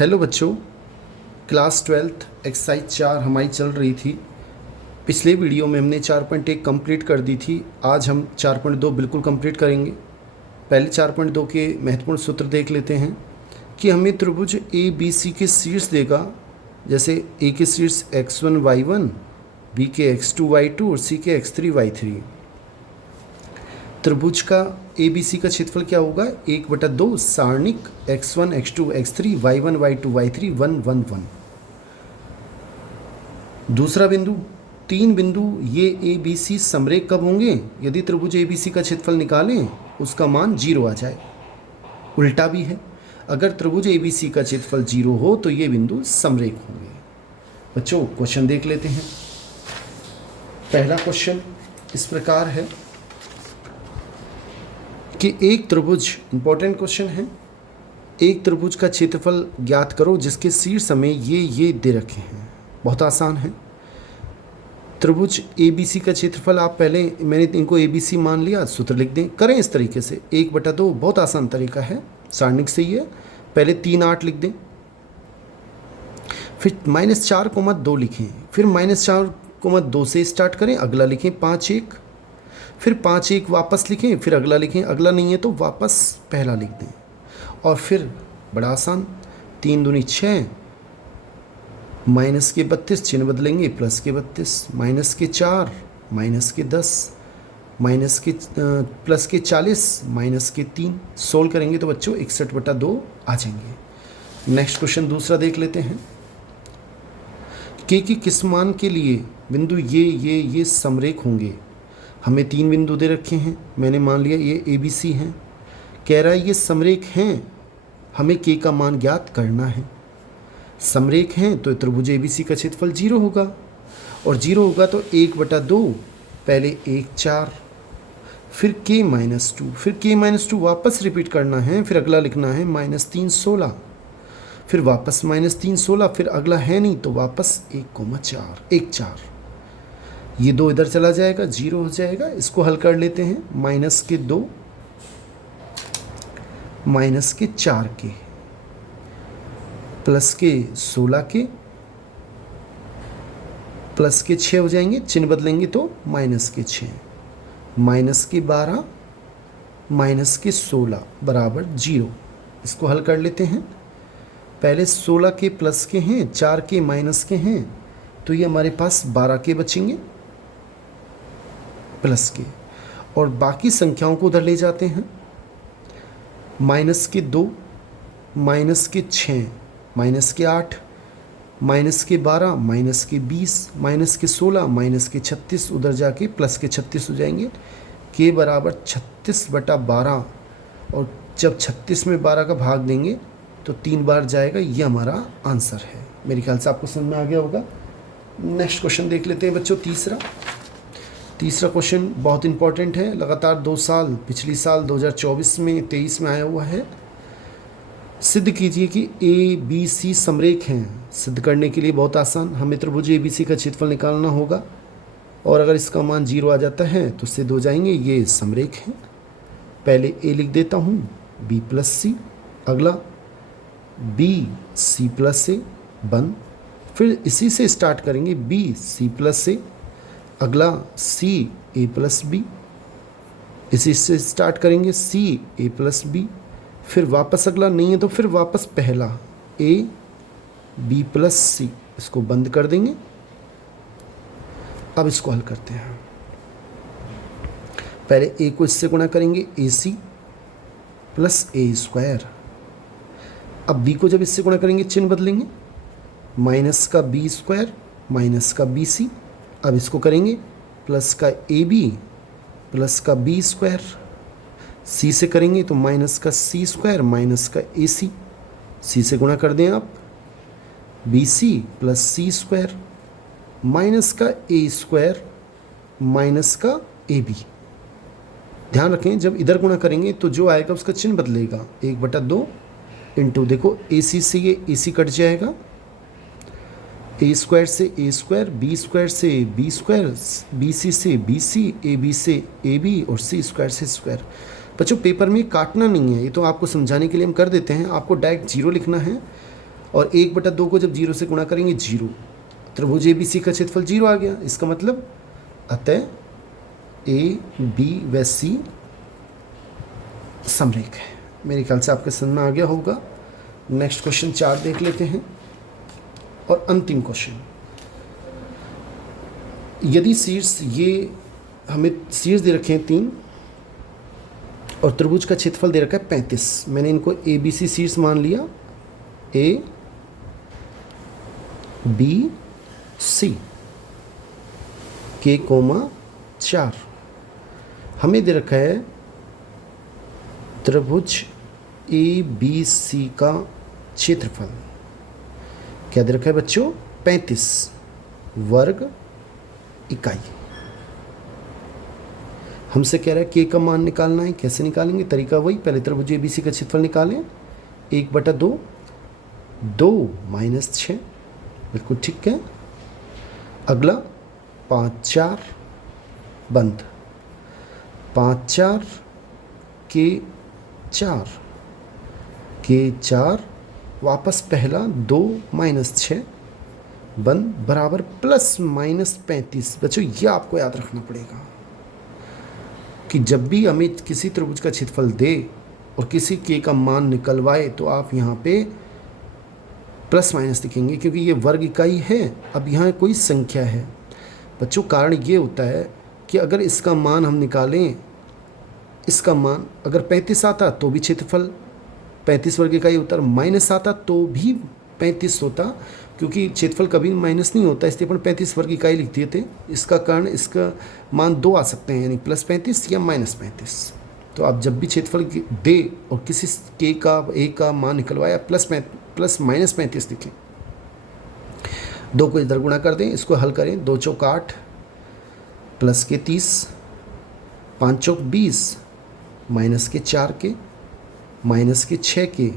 Hello बच्चों, class 12th exercise 4 हमारी चल रही थी। पिछले वीडियो में हमने 4.1 कंप्लीट कर दी थी। आज हम 4.2 बिल्कुल कंप्लीट करेंगे। पहले 4.2 के महत्वपूर्ण सूत्र देख लेते हैं कि हमें त्रिभुज ए बी सी के शीर्ष देगा। जैसे ए के शीर्ष x1 y1, बी के x2 y2 और सी के x3 y3। त्रिभुज का ए बी सी का क्षेत्रफल क्या होगा? 1/2 सारणिक x1 x2 x3 y1 y2 y3 1 1 1। दूसरा बिंदु, 3 बिंदु ये ए बी सी समरेख कब होंगे? यदि त्रिभुज ए बी सी का क्षेत्रफल निकालें उसका मान 0 आ जाए। उल्टा भी है, अगर त्रिभुज ए बी सी का क्षेत्रफल 0 हो तो ये बिंदु समरेख होंगे। बच्चों क्वेश्चन देख लेते हैं। पहला क्वेश्चन इस प्रकार है कि एक त्रिभुज, इंपॉर्टेंट क्वेश्चन है, एक त्रिभुज का क्षेत्रफल ज्ञात करो जिसके शीर्ष में ये दे रखे हैं। बहुत आसान है। त्रिभुज ए बी सी का क्षेत्रफल आप पहले, मैंने इनको ए बी सी मान लिया, सूत्र लिख दें। करें इस तरीके से 1/2, बहुत आसान तरीका है, सारणिक से ही है। पहले 3 8 लिख दें, फिर -4,2 लिखें, फिर -4,2 से स्टार्ट करें, अगला लिखें 5 1, फिर 5 1 वापस लिखें, फिर अगला लिखें, अगला नहीं है तो वापस पहला लिख दें। और फिर बड़ा आसान, 3 दूनी 6, माइनस के 32 चिन्ह बदलेंगे, प्लस के 32, माइनस के 4, माइनस के 10, माइनस के प्लस के 40, माइनस के 3। सोल्व करेंगे तो बच्चों 61/2 आ जाएंगे। नेक्स्ट क्वेश्चन दूसरा देख लेते हैं। के की किस मान के लिए बिंदु ये समरेख होंगे? हमें 3 बिंदु दे रखे हैं, मैंने मान लिया ये ए बी सी हैं। कह रहा है ये समरेख हैं, हमें के का मान ज्ञात करना है। समरेख हैं तो त्रिभुज ए बी सी का क्षेत्रफल 0 होगा, और 0 होगा तो 1/2, पहले 1 4, फिर k -2, फिर k -2 वापस रिपीट करना है, फिर अगला लिखना है -3 16, फिर वापस -3 16, फिर अगला है नहीं तो वापस 1,4 1 4। ये 2 इधर चला जाएगा, 0 हो जाएगा। इसको हल कर लेते हैं, -2 -4 के प्लस के 16 के प्लस के 6 हो जाएंगे, चिन्ह बदलेंगे तो -6, -12 -16 बराबर 0। इसको हल कर लेते हैं। पहले 16 के प्लस के हैं, 4 के माइनस के हैं, तो ये हमारे पास 12 के बचेंगे प्लस के, और बाकी संख्याओं को उधर ले जाते हैं। -2, -6, -8, -12, -20, -16, उधर जाके प्लस के 36 हो जाएंगे। के बराबर 36/12, और जब 36 में 12 का भाग देंगे तो 3 बार जाएगा। ये हमारा आंसर है। मेरे ख्याल से आपको समझ में आ गया होगा। नेक्स्ट क्वेश्चन देख लेते हैं बच्चों। तीसरा क्वेश्चन बहुत इंपॉर्टेंट है। लगातार 2 साल, पिछली साल 2024 में 23 में आया हुआ है। सिद्ध कीजिए कि ए बी सी समरेख हैं। सिद्ध करने के लिए बहुत आसान, हमें त्रिभुज ए बी सी का क्षेत्रफल निकालना होगा, और अगर इसका मान 0 आ जाता है तो सिद्ध हो जाएंगे ये समरेख हैं। पहले ए लिख देता हूँ, बी प्लस सी, अगला बी सी प्लस ए बंद, फिर इसी से स्टार्ट करेंगे, बी सी प्लस ए, अगला सी ए प्लस बी, इसी से स्टार्ट करेंगे, सी ए प्लस बी, फिर वापस अगला नहीं है तो फिर वापस पहला ए बी प्लस सी, इसको बंद कर देंगे। अब इसको हल करते हैं। पहले ए को इससे गुणा करेंगे, ए सी प्लस ए स्क्वायर। अब बी को जब इससे गुणा करेंगे चिन्ह बदलेंगे, माइनस का बी स्क्वायर माइनस का बी सी। अब इसको करेंगे प्लस का ए बी प्लस का बी स्क्वायर, सी से करेंगे तो माइनस का सी स्क्वायर माइनस का ए सी, सी से गुणा कर दें आप, बी सी प्लस सी स्क्वायर माइनस का ए स्क्वायर माइनस का ए बी। ध्यान रखें जब इधर गुणा करेंगे तो जो आएगा उसका चिन्ह बदलेगा, 1/2 इंटू, देखो ए सी से ये ए सी कट जाएगा, ए स्क्वायर से ए स्क्वायर, बी स्क्वायर से बी स्क्वायर, बी सी से बी सी, ए बी से ए बी, और सी स्क्वायर से स्क्वायर। बच्चों पेपर में काटना नहीं है, ये तो आपको समझाने के लिए हम कर देते हैं। आपको डायरेक्ट 0 लिखना है। और 1/2 को जब 0 से गुणा करेंगे 0, त्रिभुज ABC का क्षेत्रफल 0 आ गया। इसका मतलब अतः A, B व C समरेख है। मेरे ख्याल से आपके समझ में आ गया होगा। नेक्स्ट क्वेश्चन 4 देख लेते हैं और अंतिम क्वेश्चन। यदि शीर्ष, ये हमें शीर्ष दे रखे हैं 3 और त्रिभुज का क्षेत्रफल दे रखा है 35। मैंने इनको ABC शीर्ष मान लिया, A B C K, 4। हमें दे रखा है त्रिभुज ABC का क्षेत्रफल क्या दे रखा है बच्चों, 35 वर्ग इकाई। हमसे कह रहा है K का मान निकालना है। कैसे निकालेंगे? तरीका वही, पहले त्रिभुज ABC का क्षेत्रफल निकालें, 1/2, 2 - 6, बिल्कुल ठीक है। अगला 5 4 बंद, 5 4 के 4 वापस पहला 2 - 6 बंद बराबर ±35। बच्चों ये आपको याद रखना पड़ेगा कि जब भी हमें किसी त्रिभुज का क्षेत्रफल दे और किसी K का मान निकलवाए तो आप यहाँ पे प्लस माइनस लिखेंगे, क्योंकि ये वर्ग इकाई है। अब यहाँ कोई संख्या है बच्चों। कारण ये होता है कि अगर इसका मान हम निकालें, इसका मान अगर 35 आता तो भी क्षेत्रफल 35 वर्ग इकाई होता, और माइनस आता तो भी 35 होता, क्योंकि क्षेत्रफल कभी माइनस नहीं होता, इसलिए अपन 35 वर्ग इकाई लिख दिए थे। इसका कारण इसका मान 2 आ सकते हैं, यानी +35 या -35। तो आप जब भी क्षेत्रफल दे और किसी K का A का मान निकलवाया ±35 लिखें। 2 को इधर गुणा कर दें, इसको हल करें। 2 चौक 8 प्लस के 30, 5 चौक 20 माइनस के 4 के माइनस के 6 के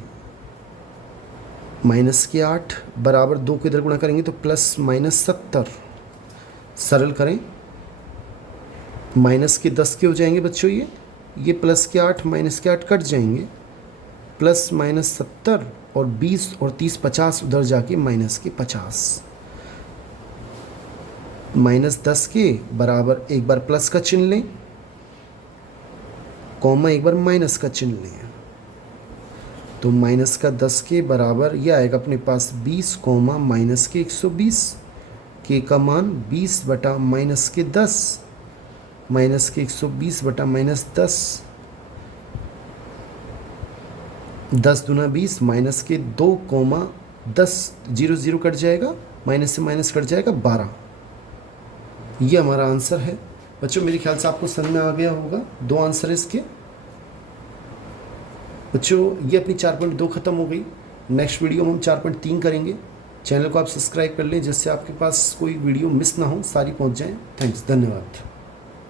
माइनस के 8 बराबर 2 को इधर गुणा करेंगे तो +-70। सरल करें, माइनस के 10 के हो जाएंगे बच्चों, ये प्लस के 8 माइनस के 8 कट जाएंगे, +-70 और 20 और 30 50 उधर जाके माइनस के 50। -10 के बराबर एक बार प्लस का चिन्ह लें, कॉमा एक बार माइनस का चिन्ह लें, तो माइनस का 10 के बराबर ये आएगा अपने पास 20, माइनस के 120। के का मान 20 बटा माइनस के 10, माइनस के 120 बटा -10, 10 दूना 20, माइनस के 2, 10 0 0 कट जाएगा, माइनस से माइनस कट जाएगा 12। ये हमारा आंसर है बच्चों। मेरे ख्याल से आपको समझ में आ गया होगा। 2 आंसर है इसके बच्चों। ये अपनी 4.2 ख़त्म हो गई। नेक्स्ट वीडियो में हम 4.3 करेंगे। चैनल को आप सब्सक्राइब कर लें जिससे आपके पास कोई वीडियो मिस ना हो, सारी पहुंच जाए। थैंक्स, धन्यवाद।